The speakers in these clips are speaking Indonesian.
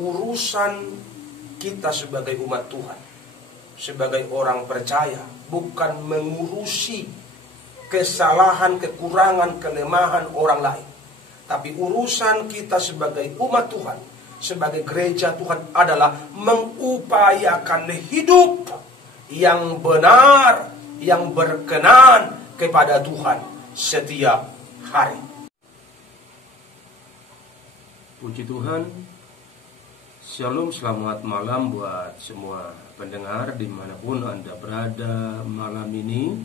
urusan kita sebagai umat Tuhan, sebagai orang percaya, bukan mengurusi kesalahan, kekurangan, kelemahan orang lain. Tapi urusan kita sebagai umat Tuhan, sebagai gereja Tuhan adalah mengupayakan hidup yang benar, yang berkenan kepada Tuhan setiap hari. Puji Tuhan. Shalom, selamat malam buat semua pendengar dimanapun Anda berada malam ini.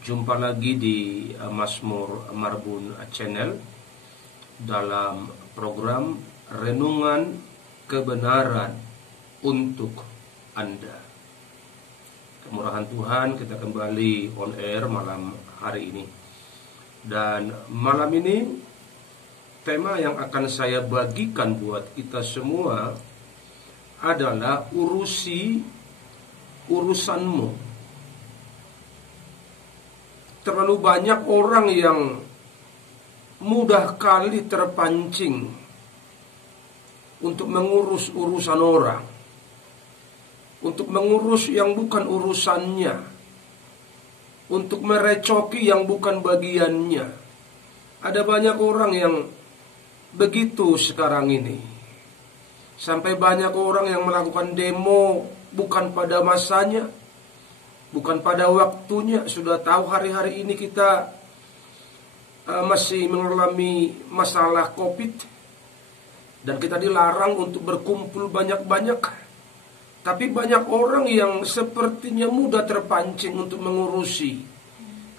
Jumpa lagi di Mazmur Marbun Channel dalam program Renungan Kebenaran untuk Anda. Kemurahan Tuhan, kita kembali on air malam hari ini. Dan malam ini tema yang akan saya bagikan buat kita semua adalah urusi urusanmu. Terlalu banyak orang yang mudah kali terpancing untuk mengurus urusan orang, untuk mengurus yang bukan urusannya, untuk merecoki yang bukan bagiannya. Ada banyak orang yang begitu sekarang ini. Sampai banyak orang yang melakukan demo bukan pada masanya, bukan pada waktunya. Sudah tahu hari-hari ini kita masih mengalami masalah COVID, dan kita dilarang untuk berkumpul banyak-banyak. Tapi banyak orang yang sepertinya mudah terpancing untuk mengurusi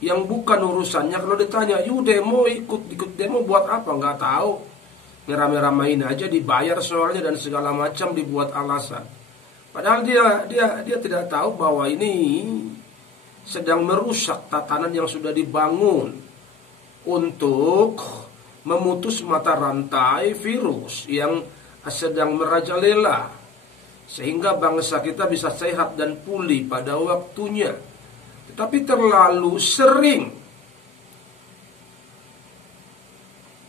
yang bukan urusannya. Kalau ditanya, "Yu demo, ikut demo buat apa?" Nggak tahu. Ngeramai-ramain aja, dibayar soalnya dan segala macam, dibuat alasan. Padahal dia tidak tahu bahwa ini sedang merusak tatanan yang sudah dibangun untuk memutus mata rantai virus yang sedang merajalela, sehingga bangsa kita bisa sehat dan pulih pada waktunya. Tetapi terlalu sering,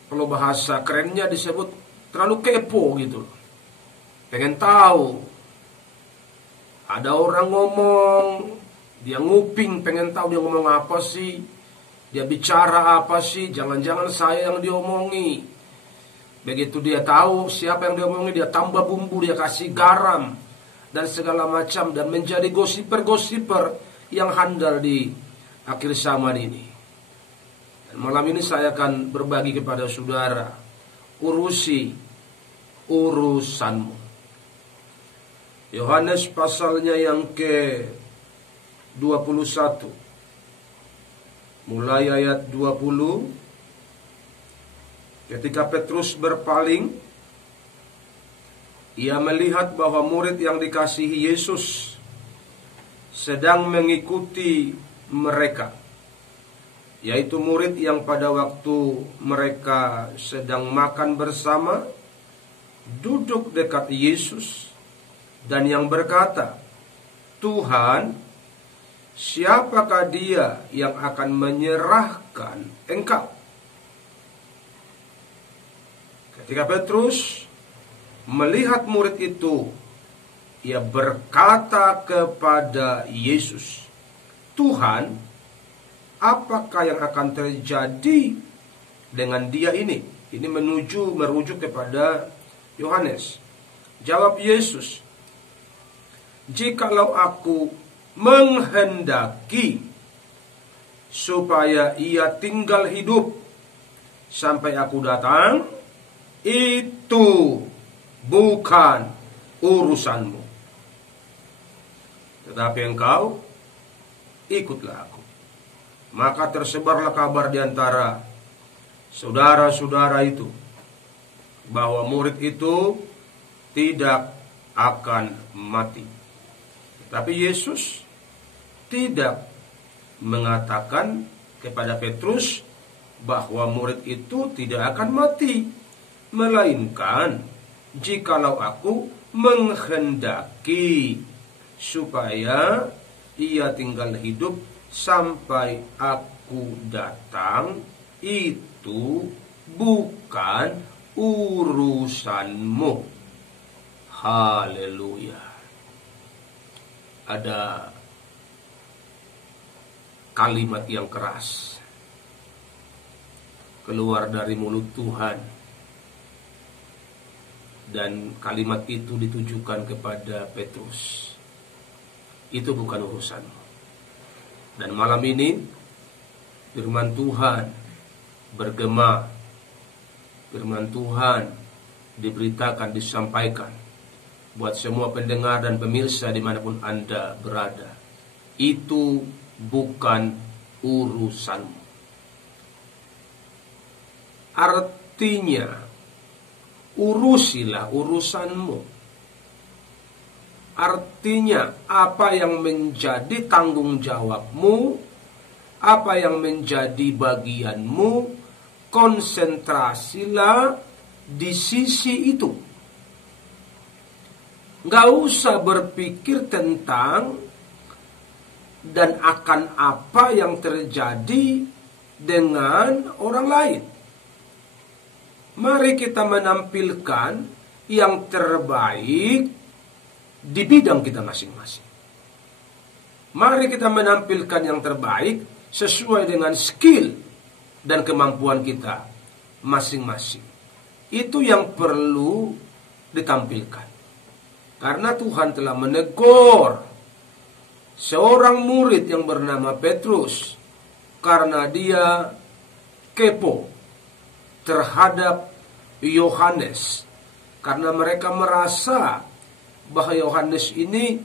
kalau bahasa kerennya disebut terlalu kepo gitu. Pengen tahu. Ada orang ngomong, dia nguping, pengen tahu dia ngomong apa sih, dia bicara apa sih, jangan-jangan saya yang diomongi. Begitu dia tahu siapa yang diomongi, dia tambah bumbu, dia kasih garam dan segala macam, dan menjadi gosiper-gosiper yang handal di akhir zaman ini. Dan malam ini saya akan berbagi kepada saudara, urusi urusanmu. Yohanes pasalnya yang ke-21, mulai ayat 20. Ketika Petrus berpaling, ia melihat bahwa murid yang dikasihi Yesus sedang mengikuti mereka, yaitu murid yang pada waktu mereka sedang makan bersama duduk dekat Yesus, dan yang berkata, "Tuhan, siapakah dia yang akan menyerahkan Engkau?" Ketika Petrus melihat murid itu, ia berkata kepada Yesus, "Tuhan, apakah yang akan terjadi dengan dia ini?" Ini merujuk kepada Yohanes. Jawab Yesus, "Jikalau aku menghendaki supaya ia tinggal hidup sampai aku datang, itu bukan urusanmu. Tetapi engkau ikutlah aku." Maka tersebarlah kabar di antara saudara-saudara itu bahwa murid itu tidak akan mati. Tapi Yesus tidak mengatakan kepada Petrus bahwa murid itu tidak akan mati, melainkan jikalau aku menghendaki supaya ia tinggal hidup sampai aku datang, itu bukan urusanmu. Haleluya. Ada kalimat yang keras keluar dari mulut Tuhan, dan kalimat itu ditujukan kepada Petrus. Itu bukan urusanmu. Dan malam ini firman Tuhan bergema, firman Tuhan diberitakan, disampaikan buat semua pendengar dan pemirsa dimanapun Anda berada. Itu bukan urusanmu. Artinya, urusilah urusanmu. Artinya, apa yang menjadi tanggung jawabmu, apa yang menjadi bagianmu, konsentrasilah di sisi itu. Gak usah berpikir tentang dan akan apa yang terjadi dengan orang lain. Mari kita menampilkan yang terbaik di bidang kita masing-masing. Mari kita menampilkan yang terbaik sesuai dengan skill dan kemampuan kita masing-masing. Itu yang perlu ditampilkan. Karena Tuhan telah menegur seorang murid yang bernama Petrus karena dia kepo terhadap Yohanes, karena mereka merasa bahwa Yohanes ini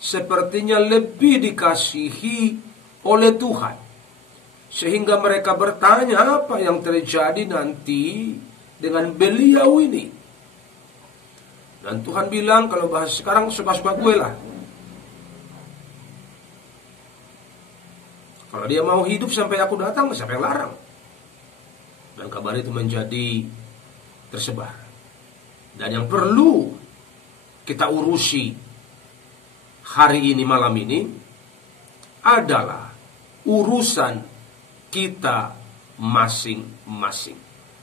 sepertinya lebih dikasihi oleh Tuhan, sehingga mereka bertanya apa yang terjadi nanti dengan beliau ini. Dan Tuhan bilang, kalau bahas sekarang suka-suka gue lah. Kalau dia mau hidup sampai aku datang, siapa yang larang? Dan kabar itu menjadi tersebar. Dan yang perlu kita urusi hari ini, malam ini, adalah urusan kita masing-masing.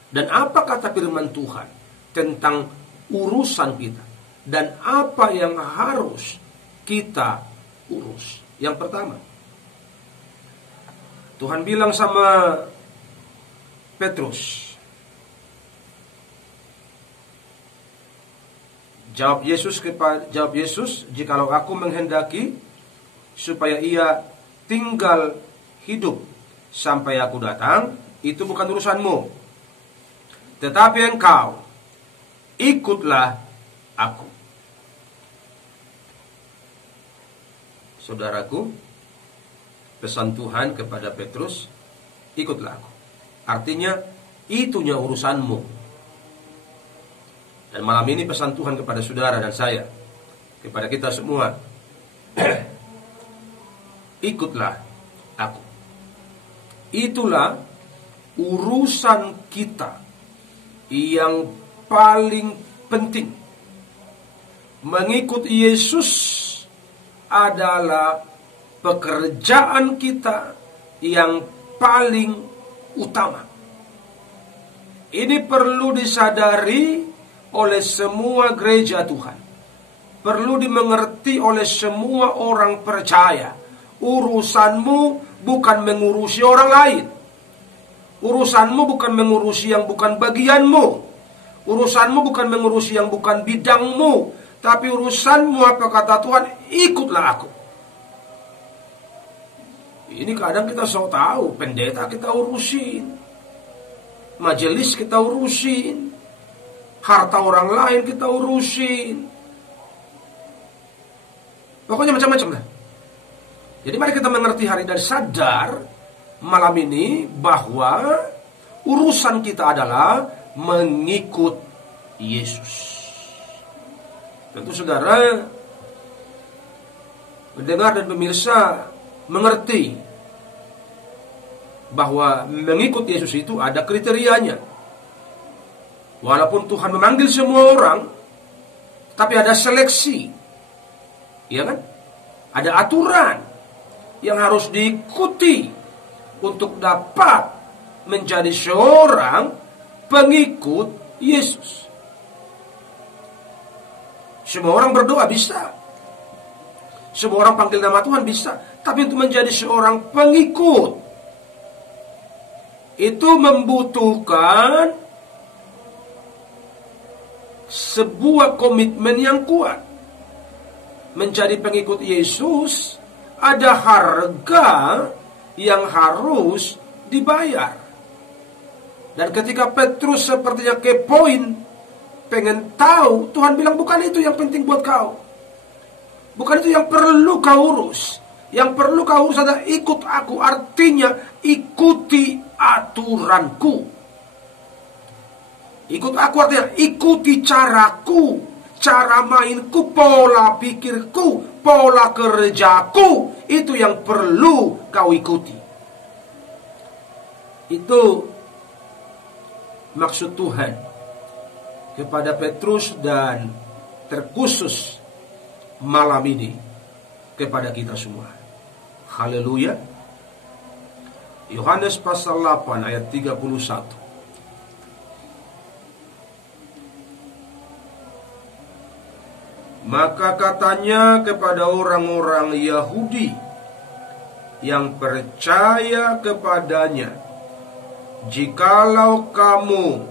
Dan apa kata firman Tuhan tentang urusan kita, dan apa yang harus kita urus? Yang pertama, Tuhan bilang sama Petrus, jawab Yesus, jikalau aku menghendaki supaya ia tinggal hidup sampai aku datang, itu bukan urusanmu. Tetapi engkau ikutlah aku. Saudaraku, pesan Tuhan kepada Petrus, ikutlah aku. Artinya, itunya urusanmu. Dan malam ini pesan Tuhan kepada saudara dan saya, kepada kita semua, ikutlah aku. Itulah urusan kita yang paling penting. Mengikut Yesus adalah pekerjaan kita yang paling utama. Ini perlu disadari oleh semua gereja Tuhan. Perlu dimengerti oleh semua orang percaya. Urusanmu bukan mengurusi orang lain. Urusanmu bukan mengurusi yang bukan bagianmu. Urusanmu bukan mengurusi yang bukan bidangmu. Tapi urusanmu, apa kata Tuhan, ikutlah aku. Ini kadang kita sok tahu, pendeta kita urusin, majelis kita urusin, harta orang lain kita urusin. Pokoknya macam-macam lah. Jadi mari kita mengerti hari dan sadar malam ini bahwa urusan kita adalah mengikut Yesus. Tentu saudara, pendengar dan pemirsa mengerti bahwa mengikut Yesus itu ada kriterianya. Walaupun Tuhan memanggil semua orang, tapi ada seleksi, ya kan? Ada aturan yang harus diikuti untuk dapat menjadi seorang pengikut Yesus. Semua orang berdoa bisa. Semua orang panggil nama Tuhan bisa. Tapi untuk menjadi seorang pengikut, itu membutuhkan sebuah komitmen yang kuat. Menjadi pengikut Yesus, ada harga yang harus dibayar. Dan ketika Petrus sepertinya kepoin, pengen tahu, Tuhan bilang bukan itu yang penting buat kau. Bukan itu yang perlu kau urus. Yang perlu kau urus adalah ikut aku. Artinya ikuti aturanku. Ikut aku artinya ikuti caraku, cara mainku, pola pikirku, pola kerjaku. Itu yang perlu kau ikuti. Itu maksud Tuhan kepada Petrus, dan terkhusus malam ini kepada kita semua. Haleluya. Yohanes pasal 8 ayat 31. Maka katanya kepada orang-orang Yahudi yang percaya kepadanya, jikalau kamu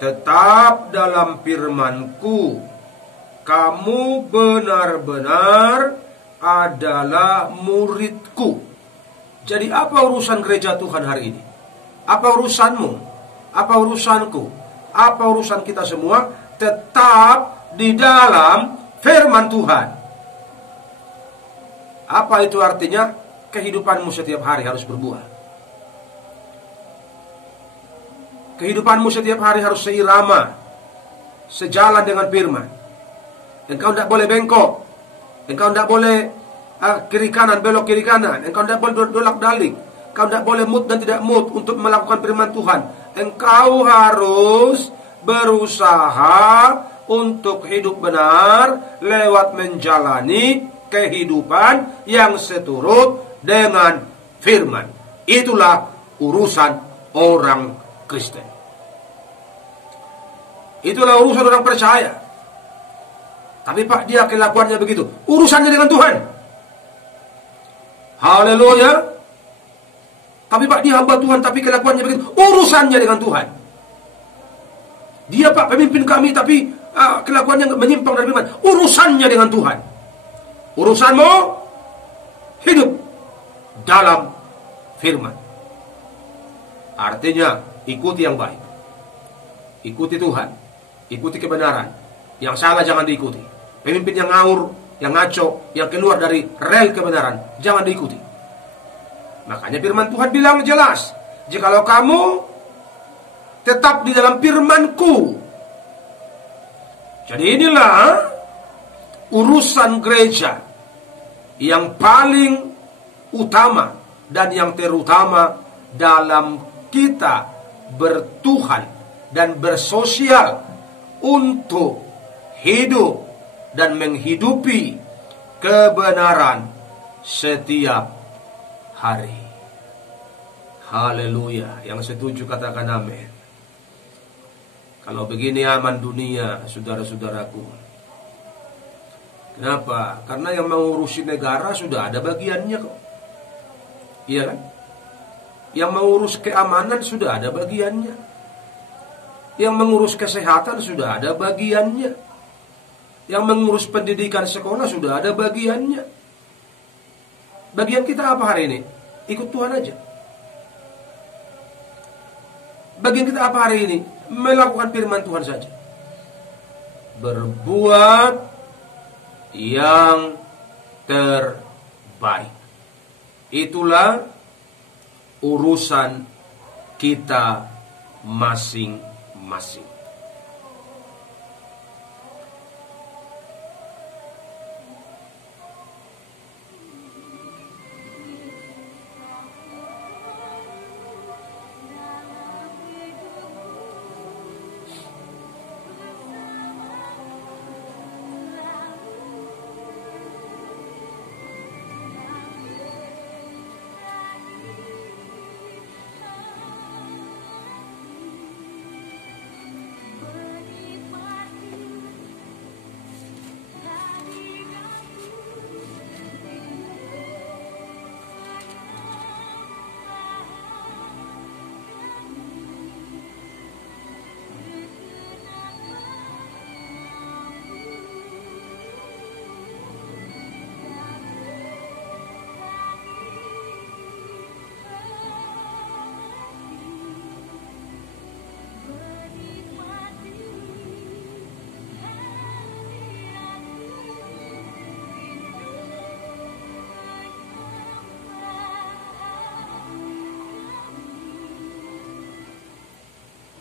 tetap dalam firman-Ku, kamu benar-benar adalah murid-Ku. Jadi apa urusan gereja Tuhan hari ini? Apa urusanmu? Apa urusanku? Apa urusan kita semua? Tetap di dalam firman Tuhan. Apa itu artinya? Kehidupanmu setiap hari harus berbuah. Kehidupanmu setiap hari harus seirama, sejalan dengan firman. Engkau tidak boleh bengkok. Engkau tidak boleh kiri kanan, belok kiri kanan. Engkau tidak boleh dolak-dalik. Engkau tidak boleh mood dan tidak mood untuk melakukan firman Tuhan. Engkau harus berusaha untuk hidup benar lewat menjalani kehidupan yang seturut dengan firman. Itulah urusan orang Kristen. Itulah urusan orang percaya. Tapi Pak, dia kelakuannya begitu. Urusannya dengan Tuhan. Haleluya. Tapi Pak, dia hamba Tuhan tapi kelakuannya begitu. Urusannya dengan Tuhan. Dia Pak pemimpin kami tapi kelakuannya menyimpang dari firman. Urusannya dengan Tuhan. Urusanmu hidup dalam firman. Artinya ikuti yang baik. Ikuti Tuhan. Ikuti kebenaran. Yang salah jangan diikuti. Pemimpin yang ngawur, yang ngaco, yang keluar dari rel kebenaran, jangan diikuti. Makanya firman Tuhan bilang jelas, jikalau kamu tetap di dalam firman-Ku. Jadi inilah urusan gereja yang paling utama dan yang terutama dalam kita bertuhan dan bersosial untuk hidup dan menghidupi kebenaran setiap hari. Haleluya. Yang setuju katakan amin. Kalau begini aman dunia, saudara-saudaraku. Kenapa? Karena yang mengurusi negara sudah ada bagiannya kok. Iya kan? Yang mengurus keamanan sudah ada bagiannya. Yang mengurus kesehatan sudah ada bagiannya. Yang mengurus pendidikan sekolah sudah ada bagiannya. Bagian kita apa hari ini? Ikut Tuhan aja. Bagian kita apa hari ini? Melakukan firman Tuhan saja. Berbuat yang terbaik. Itulah urusan kita masing-masing.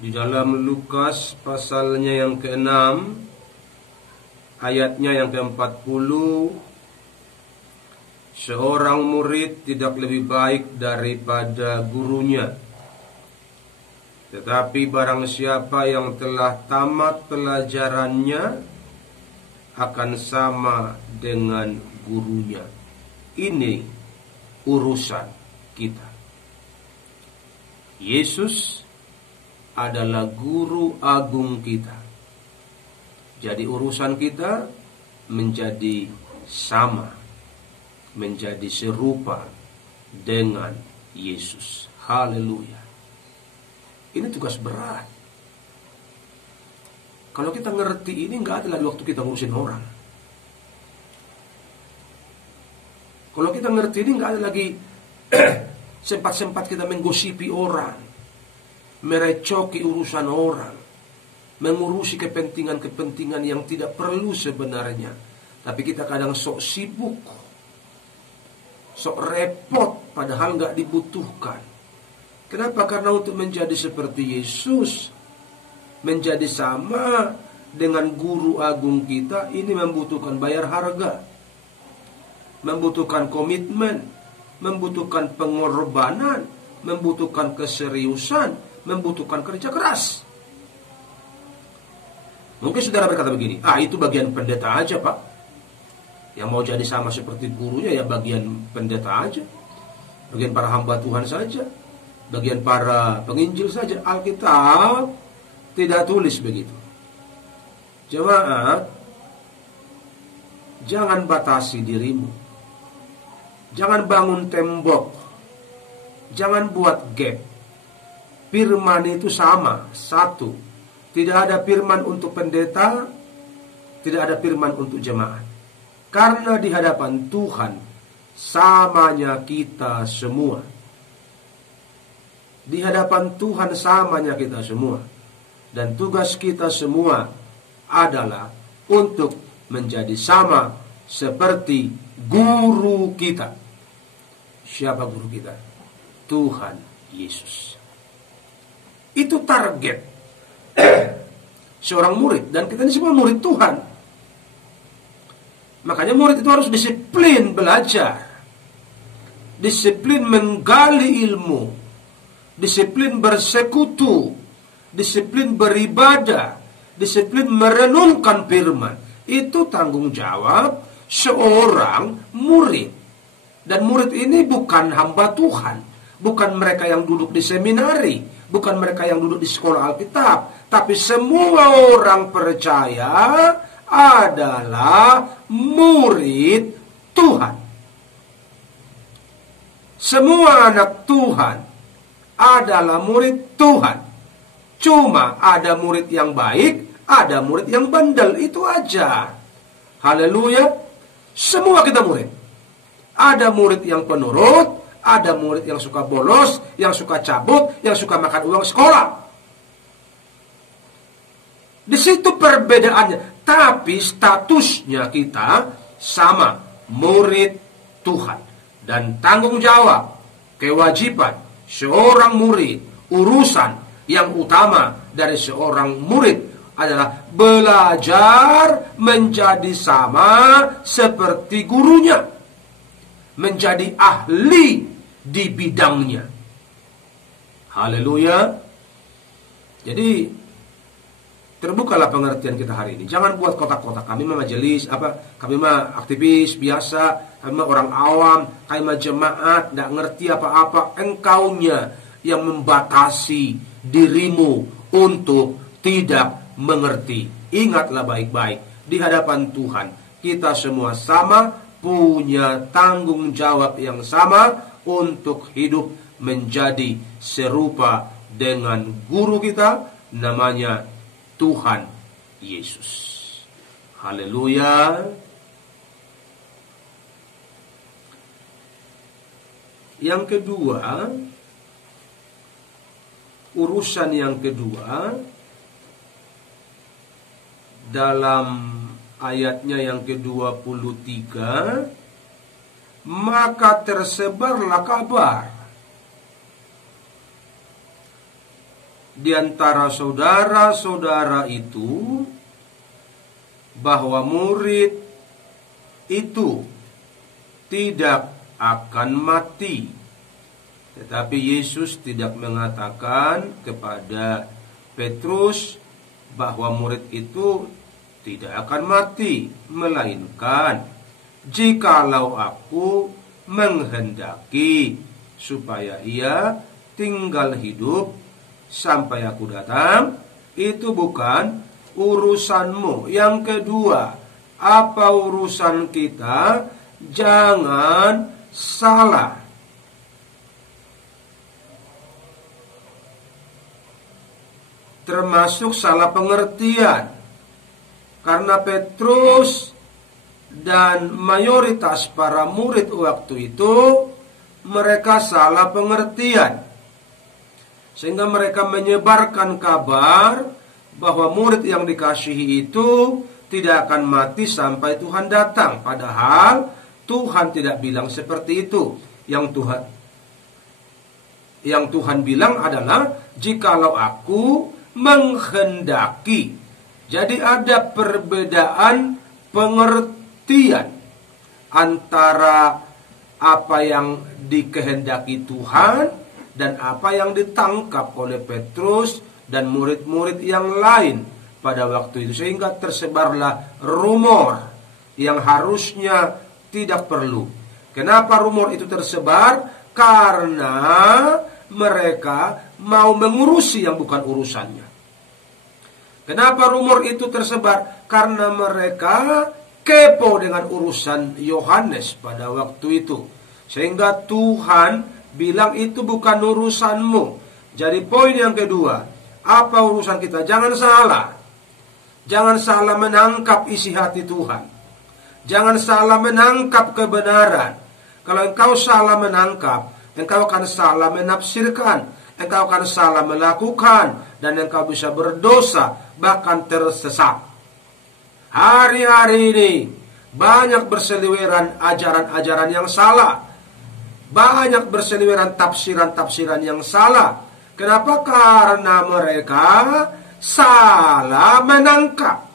Di dalam Lukas pasalnya yang ke-6, ayatnya yang ke-40, seorang murid tidak lebih baik daripada gurunya, tetapi barang siapa yang telah tamat pelajarannya akan sama dengan gurunya. Ini urusan kita. Yesus adalah guru agung kita. Jadi urusan kita menjadi sama, menjadi serupa dengan Yesus. Haleluya. Ini tugas berat. Kalau kita ngerti ini, nggak ada lagi waktu kita ngurusin orang. Kalau kita ngerti ini, nggak ada lagi sempat-sempat kita menggosipi orang, merecoki urusan orang, mengurusi kepentingan-kepentingan yang tidak perlu sebenarnya. Tapi kita kadang sok sibuk, sok repot, padahal nggak dibutuhkan. Kenapa? Karena untuk menjadi seperti Yesus, menjadi sama dengan guru agung kita, ini membutuhkan bayar harga, membutuhkan komitmen, membutuhkan pengorbanan, membutuhkan keseriusan, membutuhkan kerja keras. Mungkin saudara berkata begini, itu bagian pendeta aja Pak. Yang mau jadi sama seperti gurunya ya bagian pendeta aja, bagian para hamba Tuhan saja, bagian para penginjil saja. Alkitab tidak tulis begitu. Jemaat, jangan batasi dirimu. Jangan bangun tembok. Jangan buat gap. Firman itu sama, satu. Tidak ada firman untuk pendeta, tidak ada firman untuk jemaat. Karena di hadapan Tuhan samanya kita semua. Di hadapan Tuhan samanya kita semua. Dan tugas kita semua adalah untuk menjadi sama seperti guru kita. Siapa guru kita? Tuhan Yesus. Itu target seorang murid. Dan kita ini semua murid Tuhan. Makanya murid itu harus disiplin belajar, disiplin menggali ilmu, disiplin bersekutu, disiplin beribadah, disiplin merenungkan firman. Itu tanggung jawab seorang murid. Dan murid ini bukan hamba Tuhan, bukan mereka yang duduk di seminari, bukan mereka yang duduk di sekolah Alkitab, tapi semua orang percaya adalah murid Tuhan. Semua anak Tuhan adalah murid Tuhan. Cuma ada murid yang baik, ada murid yang bandel, itu aja. Haleluya. Semua kita murid. Ada murid yang penurut, ada murid yang suka bolos, yang suka cabut, yang suka makan uang sekolah. Di situ perbedaannya. Tapi statusnya kita sama, murid Tuhan. Dan tanggung jawab, kewajiban seorang murid, urusan yang utama dari seorang murid adalah belajar menjadi sama seperti gurunya, menjadi ahli di bidangnya. Haleluya. Jadi terbukalah pengertian kita hari ini. Jangan buat kotak-kotak. Kami mah majelis, kami mah aktivis biasa, kami mah orang awam, kami mah jemaat, tidak ngerti apa-apa. Engkaunya yang membatasi dirimu untuk tidak mengerti. Ingatlah baik-baik, di hadapan Tuhan kita semua sama, punya tanggung jawab yang sama untuk hidup menjadi serupa dengan guru kita, namanya Tuhan Yesus. Haleluya. Yang kedua, urusan yang kedua dalam ayatnya yang ke-23, maka tersebarlah kabar. di antara saudara-saudara itu bahwa murid itu tidak akan mati. Tetapi Yesus tidak mengatakan kepada Petrus bahwa murid itu tidak akan mati, melainkan jikalau aku menghendaki supaya ia tinggal hidup sampai aku datang, itu bukan urusanmu. Yang kedua, apa urusan kita? Jangan salah. Termasuk salah pengertian. Karena Petrus dan mayoritas para murid waktu itu, mereka salah pengertian. Sehingga mereka menyebarkan kabar bahwa murid yang dikasihi itu tidak akan mati sampai Tuhan datang. Padahal Tuhan tidak bilang seperti itu. Yang Tuhan bilang adalah jikalau aku menghendaki. Jadi ada perbedaan pengertian antara apa yang dikehendaki Tuhan dan apa yang ditangkap oleh Petrus dan murid-murid yang lain pada waktu itu. Sehingga tersebarlah rumor yang harusnya tidak perlu. Kenapa rumor itu tersebar? Karena mereka mau mengurusi yang bukan urusannya. Kenapa rumor itu tersebar? Karena mereka kepo dengan urusan Yohanes pada waktu itu. Sehingga Tuhan bilang itu bukan urusanmu. Jadi poin yang kedua, apa urusan kita? Jangan salah. Jangan salah menangkap isi hati Tuhan. Jangan salah menangkap kebenaran. Kalau engkau salah menangkap, engkau akan salah menafsirkan, engkau akan salah melakukan, dan engkau bisa berdosa, bahkan tersesat. Hari-hari ini banyak berseliweran ajaran-ajaran yang salah. Banyak berseliweran tafsiran-tafsiran yang salah. Kenapa? Karena mereka salah menangkap.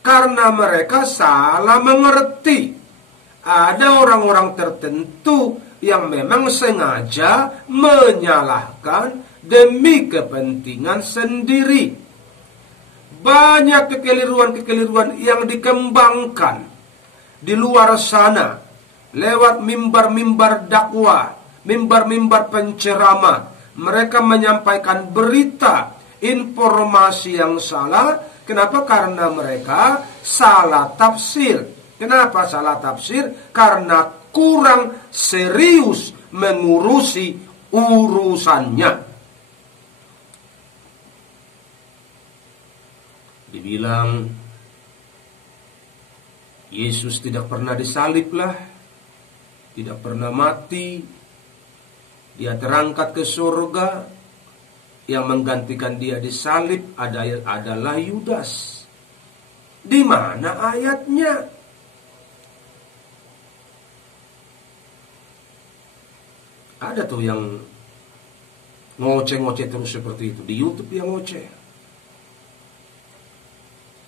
Karena mereka salah mengerti. Ada orang-orang tertentu yang memang sengaja menyalahkan demi kepentingan sendiri. Banyak kekeliruan-kekeliruan yang dikembangkan di luar sana lewat mimbar-mimbar dakwah, mimbar-mimbar penceramah. Mereka menyampaikan berita, informasi yang salah. Kenapa? Karena mereka salah tafsir. Kenapa salah tafsir? Karena kurang serius mengurusi urusannya. Dibilang Yesus tidak pernah disalib lah, tidak pernah mati, dia terangkat ke surga. Yang menggantikan dia disalib adalah Yudas. Di mana ayatnya? Ada tuh yang ngoceh-ngoceh terus seperti itu. Di YouTube dia ngoceh.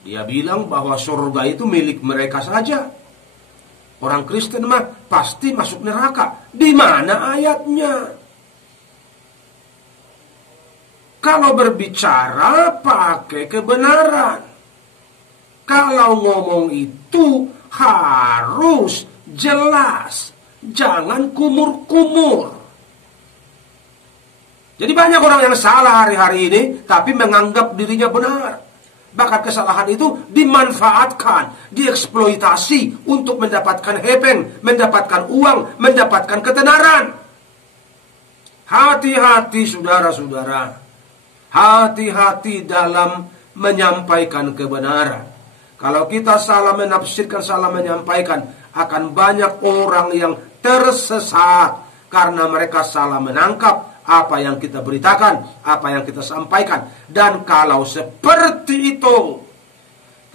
Dia bilang bahwa surga itu milik mereka saja. Orang Kristen mah pasti masuk neraka. Di mana ayatnya? Kalau berbicara pakai kebenaran. Kalau ngomong itu harus jelas. Jangan kumur-kumur. Jadi banyak orang yang salah hari-hari ini, tapi menganggap dirinya benar. Bahkan kesalahan itu dimanfaatkan, dieksploitasi untuk mendapatkan hepeng, mendapatkan uang, mendapatkan ketenaran. Hati-hati saudara-saudara. Hati-hati dalam menyampaikan kebenaran. Kalau kita salah menafsirkan, salah menyampaikan, akan banyak orang yang tersesat karena mereka salah menangkap apa yang kita beritakan, apa yang kita sampaikan. Dan kalau seperti itu,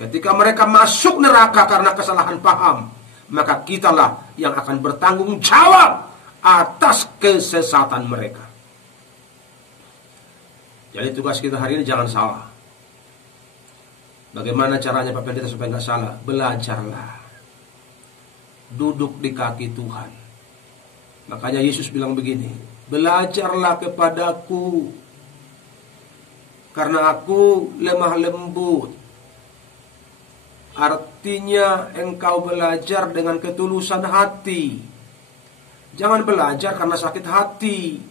ketika mereka masuk neraka karena kesalahan paham, maka kitalah yang akan bertanggung jawab atas kesesatan mereka. Jadi tugas kita hari ini jangan salah. Bagaimana caranya Pak Pendeta supaya nggak salah? Belajarlah. Duduk di kaki Tuhan. Makanya Yesus bilang begini, belajarlah kepadaku, karena aku lemah lembut. Artinya engkau belajar dengan ketulusan hati. Jangan belajar karena sakit hati.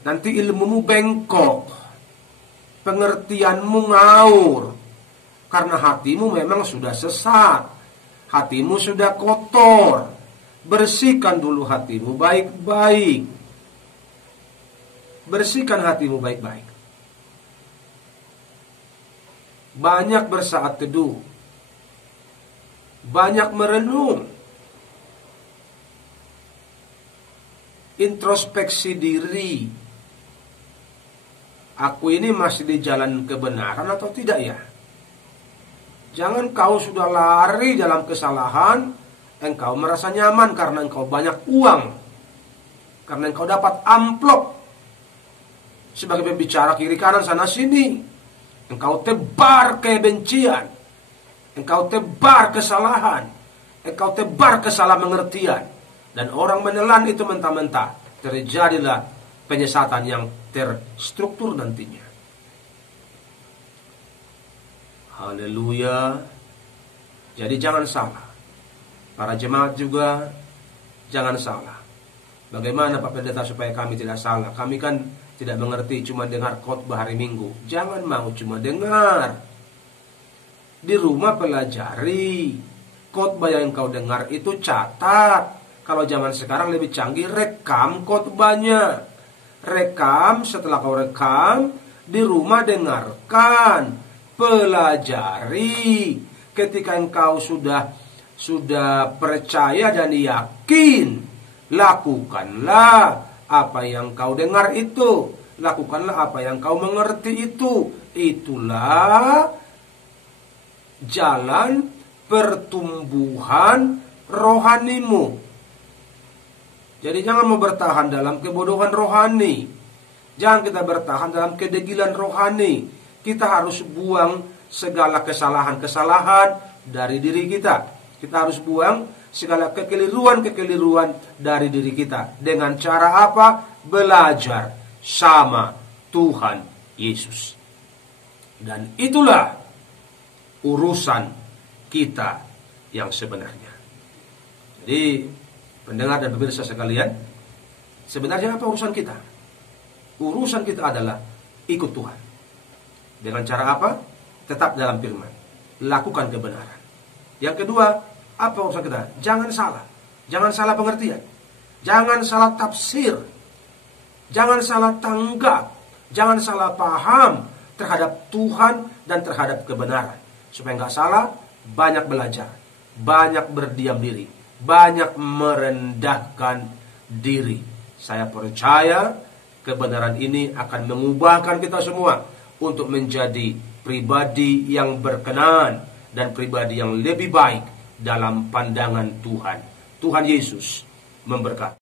Nanti ilmumu bengkok, pengertianmu ngaur, karena hatimu memang sudah sesat, hatimu sudah kotor. Bersihkan dulu hatimu baik-baik. Bersihkan hatimu baik-baik. Banyak bersaat teduh, banyak merenung, introspeksi diri. Aku ini masih di jalan kebenaran atau tidak ya? Jangan kau sudah lari dalam kesalahan, engkau merasa nyaman karena engkau banyak uang, karena engkau dapat amplop sebagai pembicara kiri kanan sana sini. Engkau tebar kebencian, engkau tebar kesalahan, engkau tebar kesalahmengertian, dan orang menelan itu mentah-mentah. Terjadilah penyesatan yang terstruktur nantinya. Haleluya. Jadi jangan salah. Para jemaat juga jangan salah. Bagaimana Pak Pendeta supaya kami tidak salah? Kami kan tidak mengerti, cuma dengar khotbah hari Minggu. Jangan mau cuma dengar. Di rumah pelajari. Khotbah yang kau dengar itu catat. Kalau zaman sekarang lebih canggih, rekam khotbahnya. Rekam, setelah kau rekam, di rumah dengarkan, pelajari. Ketika engkau sudah percaya dan yakin, lakukanlah apa yang kau dengar itu. Lakukanlah apa yang kau mengerti itu. Itulah jalan pertumbuhan rohanimu. Jadi jangan mau bertahan dalam kebodohan rohani. Jangan kita bertahan dalam kedegilan rohani. Kita harus buang segala kesalahan-kesalahan dari diri kita. Kita harus buang segala kekeliruan-kekeliruan dari diri kita. Dengan cara apa? Belajar sama Tuhan Yesus. Dan itulah urusan kita yang sebenarnya. Jadi pendengar dan pemirsa sekalian, sebenarnya apa urusan kita? Urusan kita adalah ikut Tuhan. Dengan cara apa? Tetap dalam firman, lakukan kebenaran. Yang kedua, apa urusan kita? Jangan salah. Jangan salah pengertian. Jangan salah tafsir. Jangan salah tanggap. Jangan salah paham terhadap Tuhan dan terhadap kebenaran. Supaya nggak salah, banyak belajar, banyak berdiam diri, banyak merendahkan diri. Saya percaya kebenaran ini akan mengubahkan kita semua untuk menjadi pribadi yang berkenan dan pribadi yang lebih baik dalam pandangan Tuhan. Tuhan Yesus memberkati.